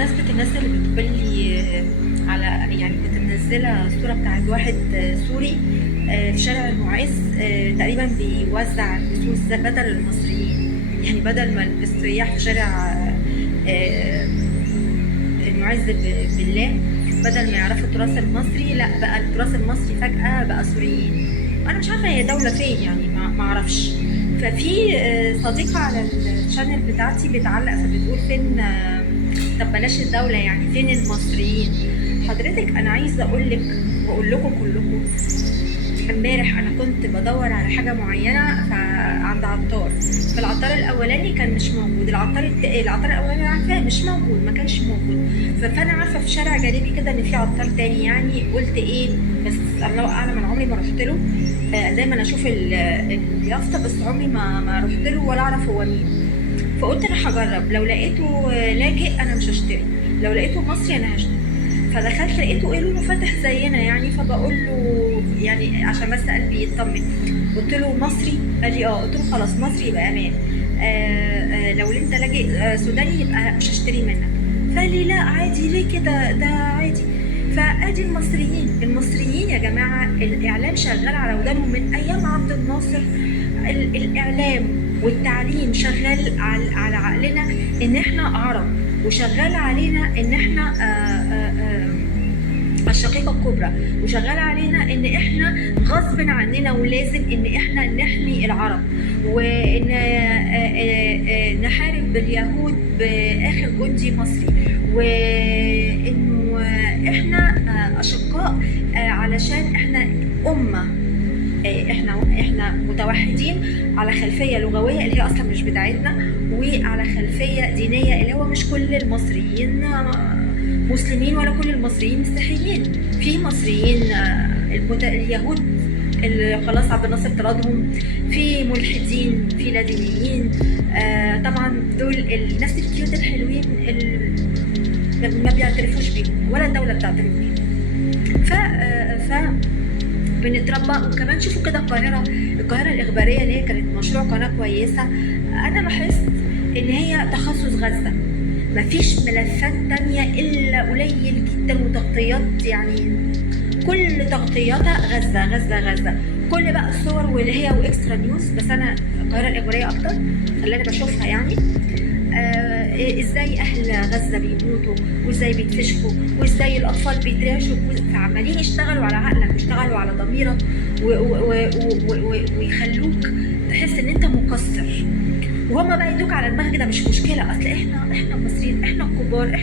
بمناسبة الناس اللي بتقول لي على يعني كنت منزلة صورة بتاعت واحد سوري في شارع المعز، تقريبا بيوزع الفلوس بدل المصريين، يعني بدل ما السياح في شارع المعز بالله بدل ما يعرفوا التراث المصري، لا بقى التراث المصري فجأة بقى سوريين. انا مش عارفة هي دولة فين، يعني ما اعرفش. ففي صديقة على الشانل بتاعتي بتعلق فبتقول فين، طب بلاش الدولة، يعني فين المصريين؟ حضرتك انا عايزة اقول لك واقول لكم كلكم، امبارح انا كنت بدور على حاجة معينة عند عطار، فالعطار الاولاني كان مش موجود، العطار الاولاني عارفاه مش موجود، ما كانش موجود. فانا عارفه في شارع جانبي كده ان في عطار تاني، يعني قلت ايه، بس الله اعلم، انا عمري ما رحت له. دايما اشوف اليافطه بس عمري ما رحت له ولا اعرف هو مين. فقلت انا هجرب، لو لقيته لاجئ انا مش هشتري، لو لقيته مصري انا هشتري. فدخلت لقيته ايه، لونه فاتح زينا يعني، فبقول له يعني عشان بس قلبي يطمن، قلت له مصري؟ قال لي اه. قلت له خلاص مصري يبقى امان. لو انت لاجئ سوداني يبقى مش هشتري منك. فقال لي لا عادي، ليه كده، ده عادي. فادي المصريين يا جماعه، الاعلام شغال على ودانهم من ايام عبد الناصر. الاعلام والتعليم شغال على عقلنا ان احنا عرب، وشغال علينا ان احنا الشقيقة الكبرى، وشغال علينا ان احنا غصب عننا ولازم ان احنا نحمي العرب، وان نحارب اليهود باخر جندي مصري، وانه احنا اشقاء علشان احنا امة، احنا متوحدين على خلفيه لغويه اللي هي اصلا مش بتاعتنا، وعلى خلفيه دينيه اللي هو مش كل المصريين مسلمين ولا كل المصريين مسيحيين. في مصريين اليهود اللي خلاص عبد الناصر طردهم، في ملحدين، في لا دينيين، طبعا دول الناس الكيوت الحلوين اللي ما بيعترفوش بيهم ولا الدوله بتعترف بيهم. ف بنتربى. وكمان شوفوا كده القاهرة الإخبارية اللي هي كانت مشروع قناة كويسة، أنا لاحظت إن هي تخصص غزة، مفيش ملفات تانية إلا قليل جدا، وتغطيات يعني كل تغطياتها غزة غزة غزة، كل بقى الصور واللي هي واكسترا نيوز. بس أنا القاهرة الإخبارية أكتر اللي أنا بشوفها، يعني ازاي اهل غزه بيموتوا، وازاي بيتفشخوا، وازاي الاطفال بيترعشوا، فعمالين يشتغلوا على عقلك ويشتغلوا على ضميرك ويخلوك تحس ان انت مقصر، وهما بقى يدوك على دماغك ده مش مشكله، اصل احنا المصريين، احنا الكبار،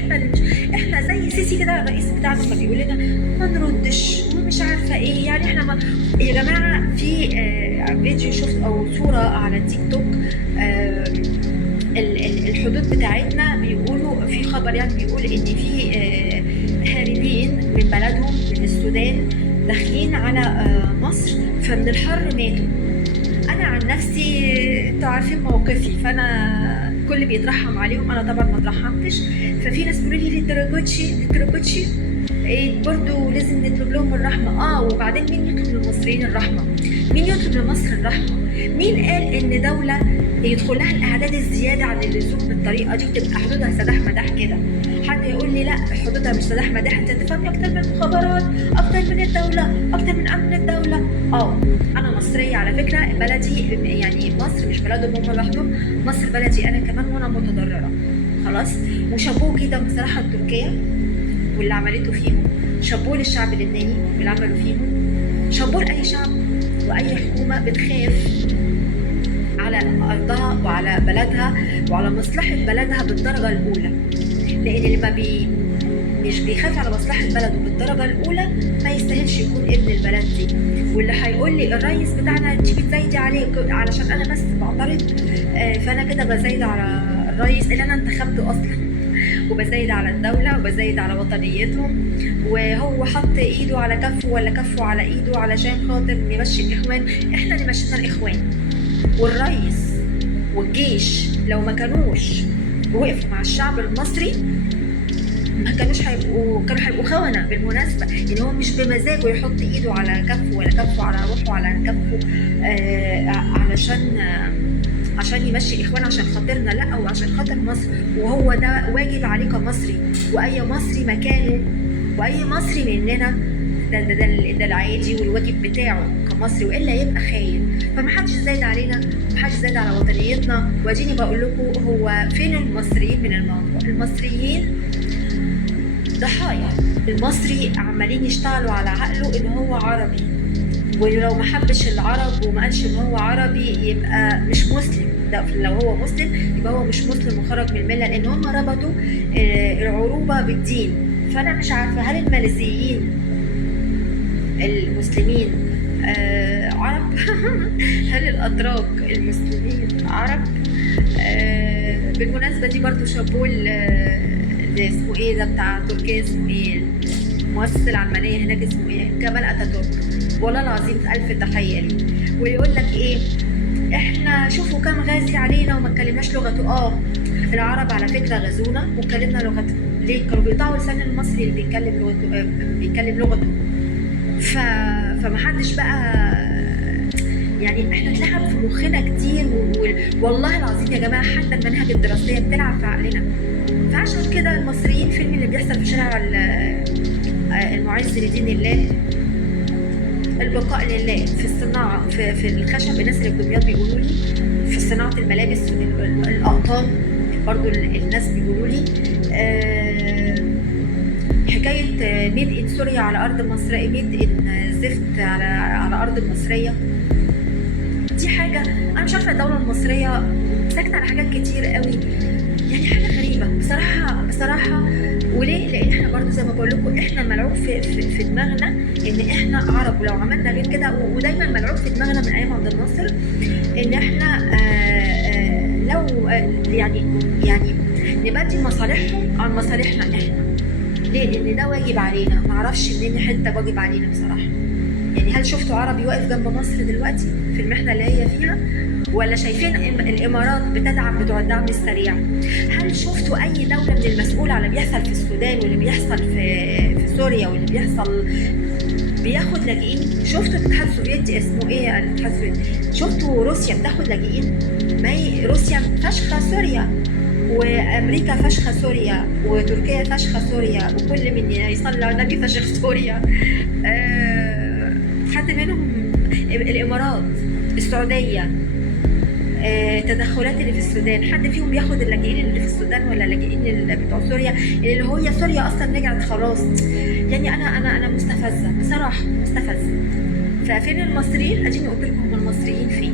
احنا زي سيسي كده الرئيس بتاعنا ما بيقول لنا ما نردش ومش عارفه ايه، يعني احنا ما. يا جماعه في فيديو شفت او صوره على تيك توك، الحدود بتاعتنا بيقولوا في خبر، يعني بيقول ان في هاربين من بلدهم من السودان داخلين على مصر، فمن الحر ماتوا. انا عن نفسي انتوا عارفين موقفي، فانا كل بيترحم عليهم، انا طبعا ما اترحمتش. ففي ناس بيقولوا لي للدرجوتشي إيه، برضو لازم نطلب لهم الرحمه. وبعدين مين يطلب للمصريين الرحمه؟ مين يطلب لمصر الرحمه؟ مين قال ان دوله يدخل لها الاعداد الزياده عن اللزوم بالطريقه دي وتبقى حدودها سداح مداح كده؟ حد يقول لي لا حدودها مش سداح مداح، انت تفهمي اكتر من المخابرات، اكتر من الدوله، اكتر من امن الدوله. انا مصريه على فكره، بلدي يعني مصر مش بلدهم هم لوحدهم، مصر بلدي انا كمان وانا متضرره خلاص. وشابوه جدا بصراحه لتركيا واللي عملته فيهم، شابوه للشعب اللبناني واللي عملوا فيهم، شابوه لاي شعب واي حكومه بتخاف على ارضها وعلى بلدها وعلى مصلحه بلدها بالدرجه الاولى، لان اللي مش بيخاف على مصلحه بلده بالدرجه الاولى ما يستاهلش يكون ابن البلد دي. واللي هيقول لي الرئيس بتاعنا انت بتزايدي عليه علشان انا بس بعترض، فانا كده بزايد على الرئيس اللي انا انتخبته اصلا، وبزايد على الدولة وبزايد على وطنيتهم، وهو حط ايده على كفه ولا كفه على ايده علشان خاطر نمشي الاخوان. احنا اللي مشينا الاخوان، والرئيس والجيش لو ما كانوش وقفوا مع الشعب المصري ما كانوا هيبقوا خونة بالمناسبة. يعني هو مش بمزاجه يحط ايده على كفه ولا كفه على روحه على كفه علشان عشان يمشي اخوان عشان خاطرنا، لا، وعشان خاطر مصر، وهو ده واجب عليه كمصري، واي مصري مكانه، واي مصري مننا ده العادي والواجب بتاعه كمصري، والا يبقى خاين. فمحدش زايد علينا، محدش زايد على وطنيتنا. واديني بقول لكم، هو فين المصريين من الموضوع؟ المصريين ضحايا. المصري عمالين يشتغلوا على عقله ان هو عربي، ولو ما حبش العرب وما قالش ان هو عربي يبقى مش مسلم. ده لو هو مسلم يبقى هو مش مسلم وخرج من المله، لان هم ربطوا العروبه بالدين. فانا مش عارفه هل الماليزيين المسلمين عرب؟ هل الاتراك المسلمين عرب؟ بالمناسبه دي برضو شابوه اسمه ايه ده بتاع تركيا، اسمه ايه المؤسس العلمانيه هناك، اسمه ايه، كمال اتاتورك، والله العظيم الف تحيه ليه. ويقول لك ايه، احنا شوفوا كام غازي علينا وما اتكلمناش لغته. العرب على فكره غزونا واتكلمنا لغته. ليه؟ كانوا بيقطعوا لسان المصري اللي بيتكلم لغته. فمحدش بقى، يعني احنا اتلعب في مخنا كتير، والله العظيم يا جماعه حتى المناهج الدراسيه بتلعب في عقلنا. فعشان كده المصريين فيلم اللي بيحصل في شارع المعز لدين الله، البقاء لله في الصناعه، في الخشب. الناس اللي في دمياط بيقولوا لي في صناعه الملابس والاقطان، برضو الناس بيقولوا لي حكايه ميد ان سوريا على ارض مصريه، ميد ان زفت على ارض مصريه. دي حاجه انا مش عارفه الدوله المصريه ساكته على حاجات كتير قوي، يعني حاجه غريبه بصراحه. وليه؟ لان احنا برضو زي ما بقول لكم احنا ملعوب في دماغنا ان احنا عرب، ولو عملنا غير كده، ودايما ملعوب في دماغنا من ايام عبد الناصر ان احنا لو يعني نبدي مصالحهم عن مصالحنا احنا. ليه؟ لان ده واجب علينا. معرفش منين حته واجب علينا بصراحه. يعني هل شفتوا عربي واقف جنب مصر دلوقتي في المحنه اللي هي فيها؟ ولا شايفين الامارات بتدعم بتوع الدعم السريع؟ هل شفتوا اي دوله من المسؤوله على اللي بيحصل في السودان واللي بيحصل في سوريا واللي بيحصل بياخد لاجئين؟ شفتوا الاتحاد السوفيتي اسمه ايه؟ الاتحاد السوفيتي. شفتوا روسيا بتاخد لاجئين؟ ما هي روسيا فشخه سوريا، وامريكا فشخه سوريا، وتركيا فشخه سوريا، وكل من يصلي على النبي فشخ سوريا. حد منهم الامارات، السعوديه، تدخلات اللي في السودان. حد فيهم بياخد اللاجئين اللي في السودان ولا اللاجئين اللي بتوع سوريا، اللي هي سوريا اصلا رجعت خلاص؟ يعني انا مستفزه بصراحه، مستفزه. ففين المصريين؟ اديني قلت لكم المصريين فين.